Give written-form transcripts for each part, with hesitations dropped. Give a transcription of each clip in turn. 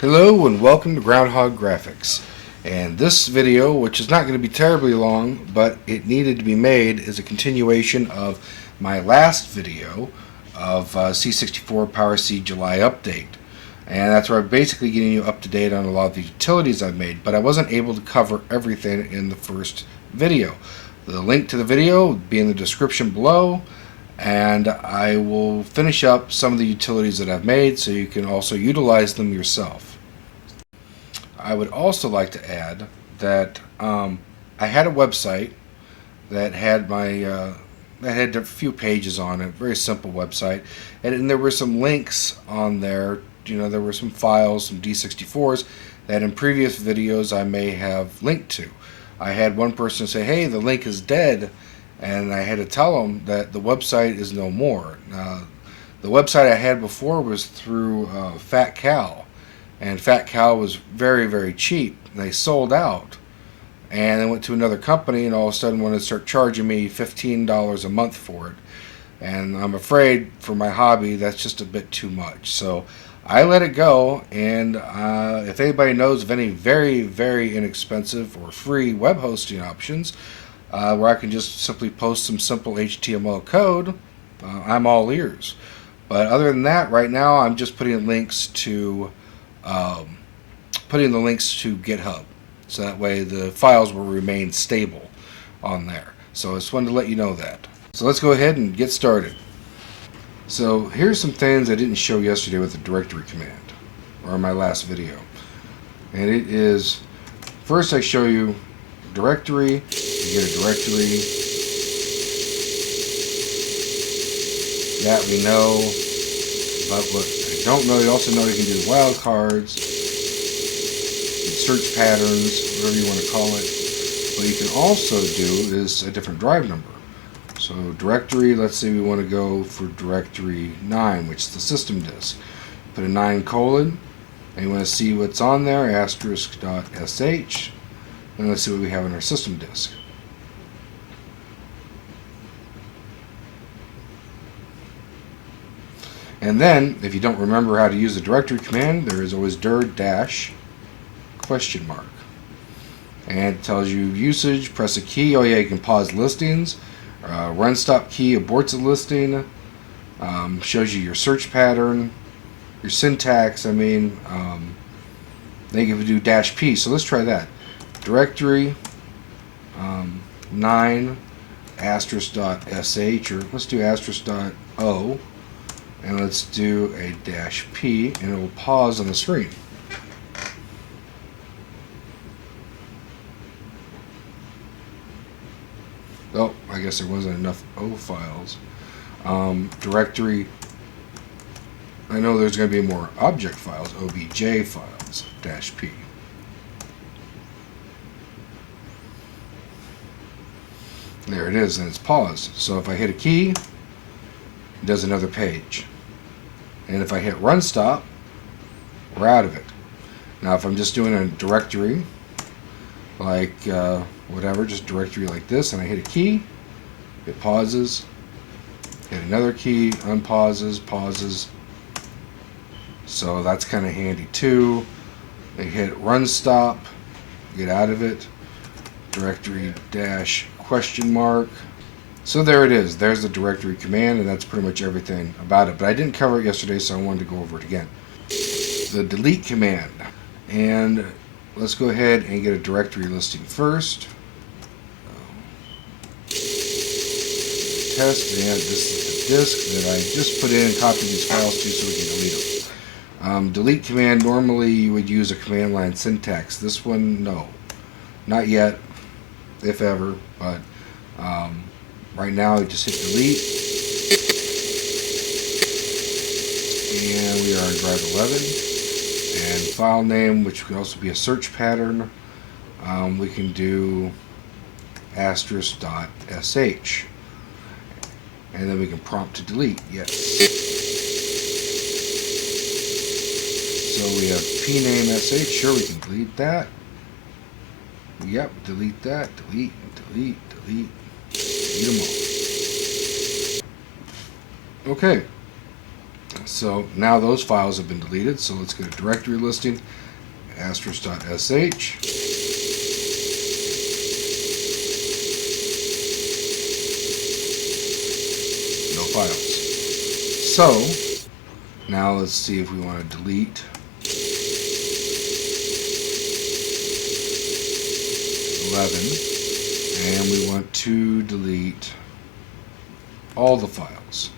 Hello and welcome to Groundhog Graphics. And this video, which is not going to be terribly long, but it needed to be made, is a continuation of my last video of C64 Power C July update. And that's where I'm basically getting you up to date on a lot of the utilities I've made, but I wasn't able to cover everything in the first video. The link to the video will be in the description below, and I will finish up some of the utilities that I've made so you can also utilize them yourself. I would also like to add that I had a website that had my that had a few pages on it, very simple website, and there were some links on there. You know, there were some files, some D64s that in previous videos I may have linked to. I had one person say, "Hey, the link is dead," and I had to tell them that the website is no more. The website I had before was through Fat Cal. And Fat Cow was very, very cheap. They sold out. And I went to another company and all of a sudden wanted to start charging me $15 a month for it. And I'm afraid for my hobby that's just a bit too much. So I let it go, and if anybody knows of any very, very inexpensive or free web hosting options where I can just simply post some simple HTML code, I'm all ears. But other than that, right now I'm just putting links to GitHub, so that way the files will remain stable on there. So I just wanted to let you know that. So let's go ahead and get started. So here's some things I didn't show yesterday with the directory command, or in my last video. And it is, first I show you directory, you get a directory that we know about. What I don't know, you also know you can do wildcards, search patterns, whatever you want to call it. What you can also do is a different drive number. So directory, let's say we want to go for directory 9, which is the system disk. Put a 9 colon, and you want to see what's on there, asterisk.sh, and let's see what we have on our system disk. And then, if you don't remember how to use the directory command, there is always dir dash question mark. And it tells you usage, press a key. Oh yeah, you can pause listings. Run stop key aborts a listing. Shows you your search pattern, your syntax. I mean, then you can do dash P. So let's try that. Directory 9 asterisk.sh, or let's do asterisk.o. And let's do a dash P, and it will pause on the screen. Oh, I guess there wasn't enough O files. Directory, I know there's going to be more object files, obj files, dash P. There it is, and it's paused. So if I hit a key, it does another page. And if I hit run stop, we're out of it. Now if I'm just doing a directory, like whatever, just directory like this, and I hit a key, it pauses, hit another key, unpauses, pauses. So that's kind of handy too. I hit run stop, get out of it, directory dash question mark. So there it is. There's the directory command, and that's pretty much everything about it. But I didn't cover it yesterday, so I wanted to go over it again. The delete command. And let's go ahead and get a directory listing first. Test, and this is the disk that I just put in and copied these files to so we can delete them. Delete command, normally you would use a command line syntax. This one, no. Not yet, if ever, but right now, I just hit delete, and we are on drive 11, and file name, which could also be a search pattern, we can do asterisk.sh, and then we can prompt to delete, yes. So we have pname sh, sure, we can delete that, yep, delete that, delete, delete, delete. Delete them all. Okay, So now those files have been deleted. So let's get a directory listing, asterisk.sh. No files. So now let's see if we want to delete 11, and we want to delete all the files.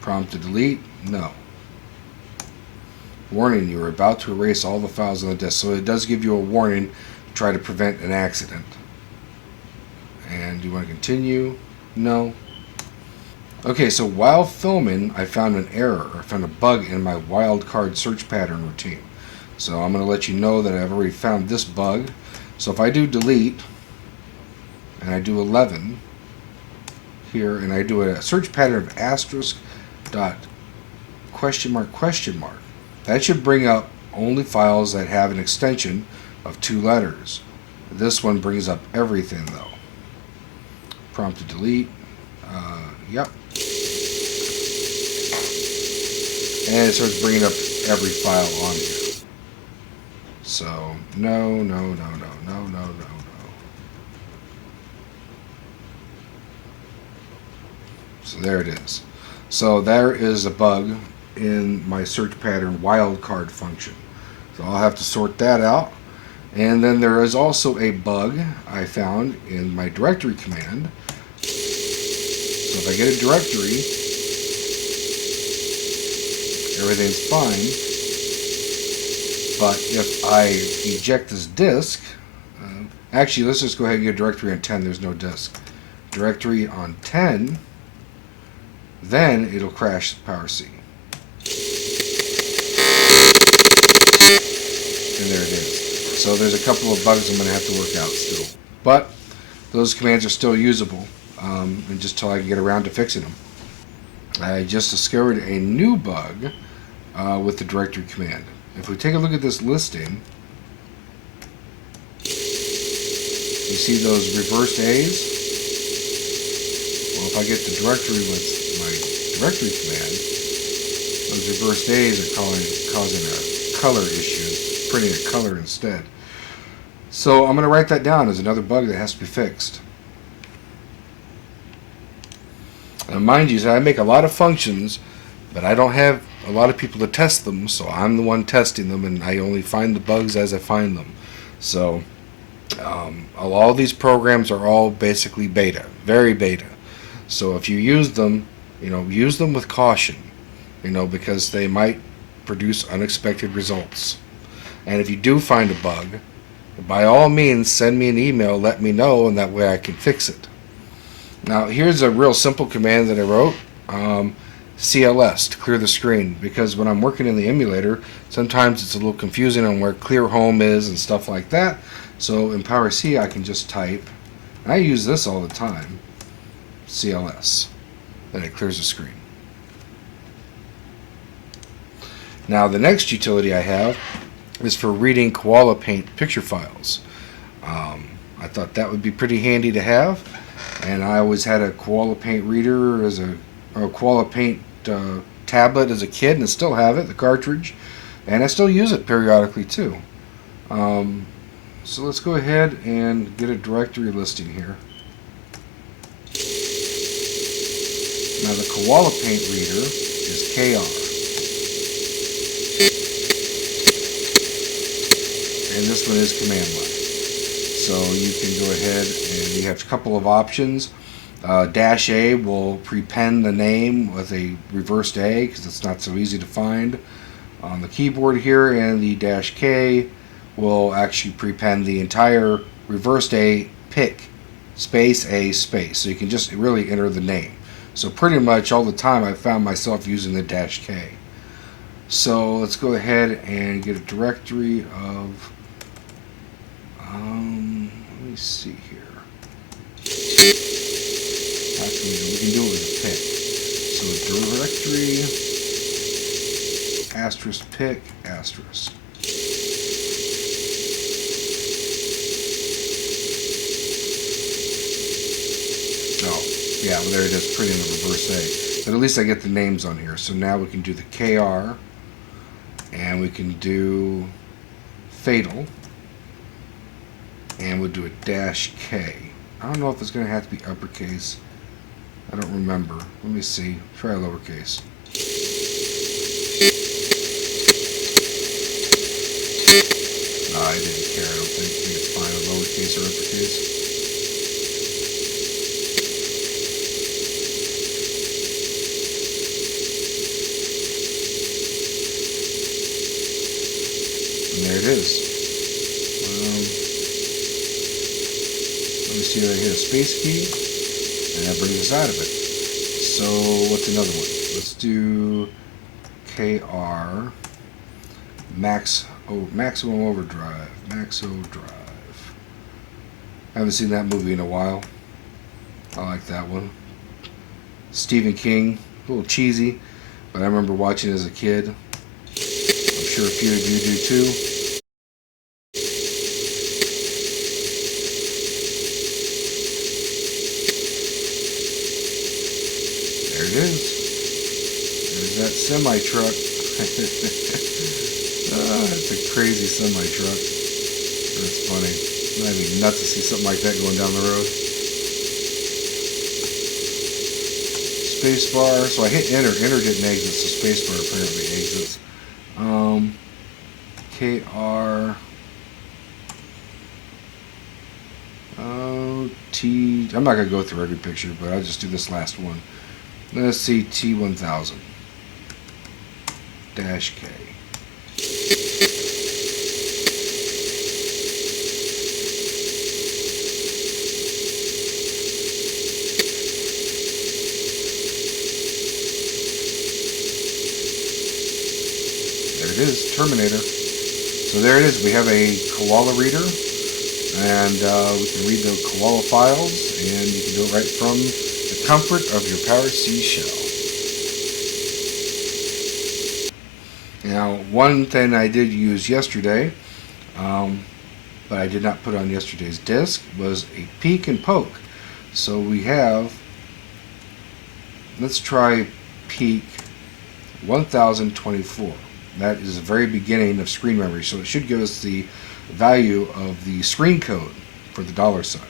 Prompt to delete, no. Warning, you are about to erase all the files on the disk. So it does give you a warning to try to prevent an accident. And do you want to continue? No. Okay, so while filming, I found an error. I found a bug in my wildcard search pattern routine. So I'm going to let you know that I've already found this bug. So if I do delete, and I do 11 here, and I do a search pattern of asterisk dot question mark, that should bring up only files that have an extension of 2 letters. This one brings up everything though. Prompt to delete. Yep. And it starts bringing up every file on here. So, no. So there it is. So there is a bug in my search pattern wildcard function. So I'll have to sort that out. And then there is also a bug I found in my directory command. So if I get a directory, everything's fine. But if I eject this disk, actually let's just go ahead and get a directory on 10, there's no disk. Directory on 10, then it'll crash PowerC. And there it is. So there's a couple of bugs I'm going to have to work out still. But those commands are still usable, and just till I can get around to fixing them. I just discovered a new bug with the directory command. If we take a look at this listing, you see those reversed A's? Well, if I get the directory with my directory command, those reversed A's are causing a color issue, printing a color instead. So I'm going to write that down as another bug that has to be fixed. Now mind you, I make a lot of functions, but I don't have a lot of people to test them, so I'm the one testing them, and I only find the bugs as I find them. So all these programs are all basically beta, very beta. So if you use them, use them with caution, because they might produce unexpected results. And if you do find a bug, by all means send me an email, let me know, and that way I can fix it. Now here's a real simple command that I wrote. CLS, to clear the screen, because when I'm working in the emulator, sometimes it's a little confusing on where clear home is and stuff like that. So in PowerC I can just type, and I use this all the time, CLS, then it clears the screen. Now the next utility I have is for reading Koala Paint picture files. I thought that would be pretty handy to have, and I always had a Koala Paint reader as a Koala Paint tablet as a kid, and I still have it, the cartridge, and I still use it periodically too. So let's go ahead and get a directory listing here. Now the Koala Paint reader is KR, and this one is command line. So you can go ahead and you have a couple of options. -A will prepend the name with a reversed A because it's not so easy to find on the keyboard here, and the -K will actually prepend the entire reversed A pick space A space, so you can just really enter the name. So pretty much all the time I found myself using the -K. So let's go ahead and get a directory of let me see here. Actually, we can do it with a pick. So directory asterisk pick asterisk. Oh, yeah, well there it is, printing the reverse A. But at least I get the names on here. So now we can do the KR, and we can do Fatal, and we'll do a -K. I don't know if it's going to have to be uppercase. I don't remember. Let me see. Try lowercase. No, I didn't care. I don't think it's fine with lowercase or uppercase. And there it is. Let me see if I hit a space key, and that brings us out of it. So what's another one? Let's do KR Maximum Overdrive. Maxo Drive. I haven't seen that movie in a while. I like that one. Stephen King, a little cheesy, but I remember watching it as a kid. I'm sure a few of you do too. There it is. There's that semi-truck. It's a crazy semi-truck. That's funny. I'd be nuts to see something like that going down the road. Spacebar. So I hit enter. Enter didn't exit, so spacebar apparently exits. KR. T. I'm not going to go through every picture, but I'll just do this last one. Let's see, T1000. -K. There it is, Terminator. So there it is. We have a Koala reader, and we can read the Koala files, and you can do it right from the comfort of your PowerC shell. Now, one thing I did use yesterday, but I did not put on yesterday's disc, was a peek and poke. So we have, let's try peek 1024. That is the very beginning of screen memory, so it should give us the value of the screen code for the $sign.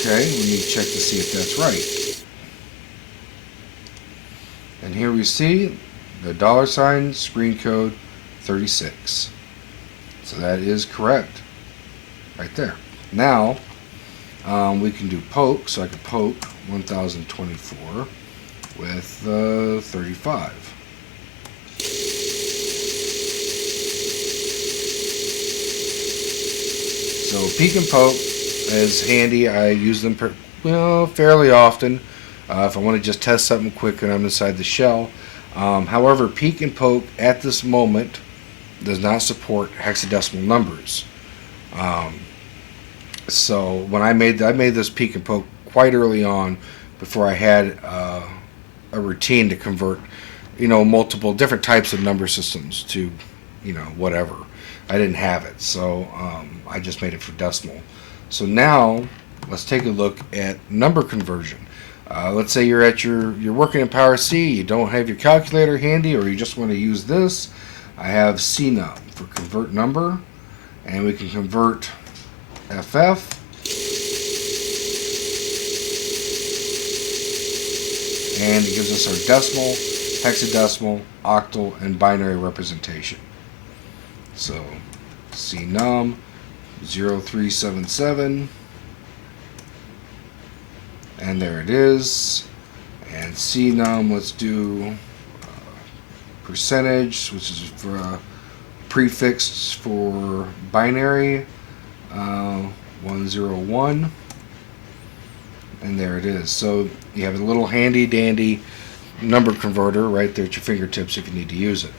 Okay, we need to check to see if that's right. And here we see the $sign screen code 36. So that is correct. Right there. Now, we can do poke, so I can poke 1024 with 35. So peek and poke is handy. I use them fairly often if I want to just test something quick and I'm inside the shell. However, peek and poke at this moment does not support hexadecimal numbers. So when I made this peek and poke quite early on, before I had a routine to convert, multiple different types of number systems to, whatever. I didn't have it, so I just made it for decimal. So now let's take a look at number conversion. Let's say you're working in PowerC, you don't have your calculator handy, or you just want to use this. I have CNUM for convert number, and we can convert FF. And it gives us our decimal, hexadecimal, octal, and binary representation. So CNUM 0377, and there it is. And CNUM, let's do percentage, which is for prefixed for binary, 101. And there it is. So you have a little handy dandy number converter right there at your fingertips if you need to use it.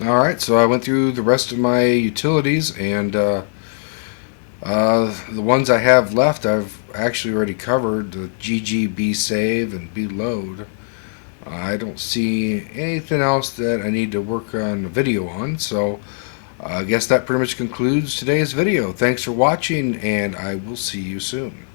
Alright, so I went through the rest of my utilities, and the ones I have left I've actually already covered, the GG, save, and load. I don't see anything else that I need to work on a video on, so I guess that pretty much concludes today's video. Thanks for watching, and I will see you soon.